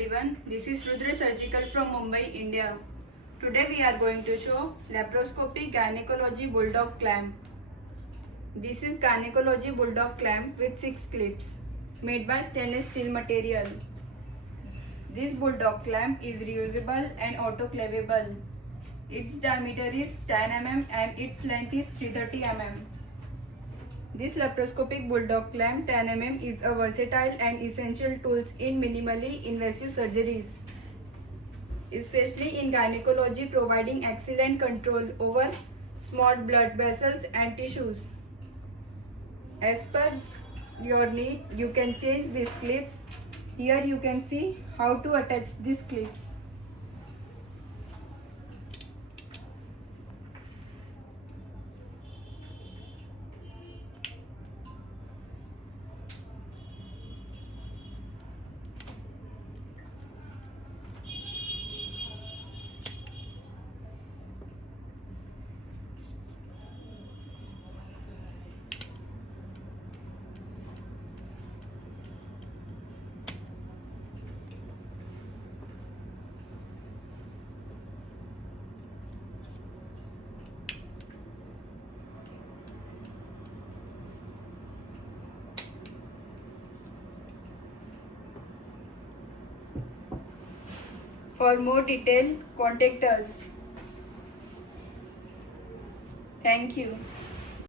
everyone, this is Rudra Surgical from Mumbai, India. Today we are going to show Laparoscopic Gynecology Bulldog Clamp. This is Gynecology Bulldog Clamp with 6 clips made by stainless steel material. This Bulldog clamp is reusable and autoclavable. Its diameter is 10 mm and its length is 330 mm. This laparoscopic Bulldog clamp 10 mm is a versatile and essential tool in minimally invasive surgeries, especially in gynecology, providing excellent control over small blood vessels and tissues. As per your need, you can change these clips. Here you can see how to attach these clips. For more detail, contact us. Thank you.